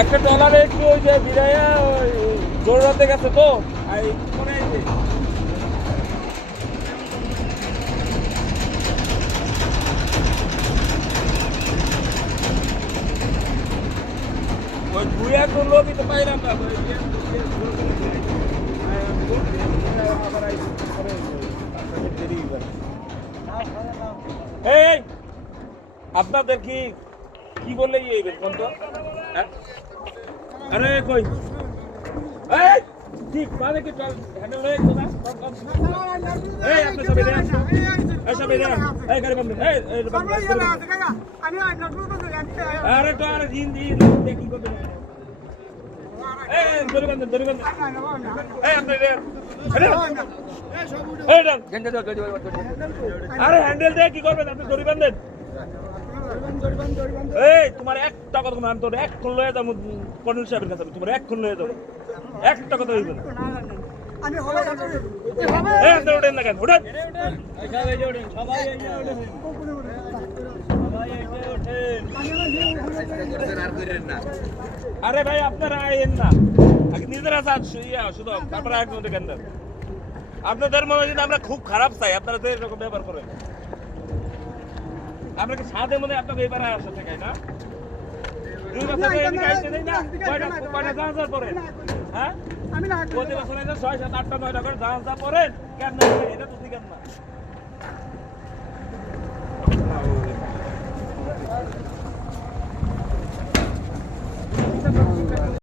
একটা ট্রলারে একটু ওই যে বিরাইয়া ওই জোররাতে গেছে তো এই মনে হয় যে ওই ঘুরে করলো আমি তো পাইলাম না এই আপনাদের কি কি বললে এই কোন তো আরে কই এই ঠিক মানে কি চল হ্যান্ডেল হয়ে গেল না এই আপনি সব এদিকে আসুন এই সব এদিকে এই গাড়ি বন্ধ এই আমি আরে তো আরে হিন্দি দেখি করতে এই দড়ি বন্ধ এই আপনি এই ডান আরে হ্যান্ডেল দিয়ে কি করবেন আপনি দড়ি বাঁধেন এই তোমার একটা কথা আমি তোর এক্ষণ লয়ে যাবো কর্নেল সাহেবের কাছে তোমার এক্ষণ লয়ে যাবো একটা কথা হইবে না ওঠেন না কেন ওঠেন আরে ভাই আপনারা আইন না আগে নিজেরা শুধু তারপরে একজন কেন আপনাদের মনে যদি আমরা খুব খারাপ চাই আপনারা তো এরকম ব্যবহার করেন আমরা কি সাথে মনে আপনাকে এবারে আসা থাকাই না 2 বছর এদিকে আইতে দেই না কয়টা জাহাজ পড়েন হ্যাঁ আমি না প্রতি বছর 6 7 8টা 9টা করে জাহাজ পড়েন কেন না এটা তো ঠিক না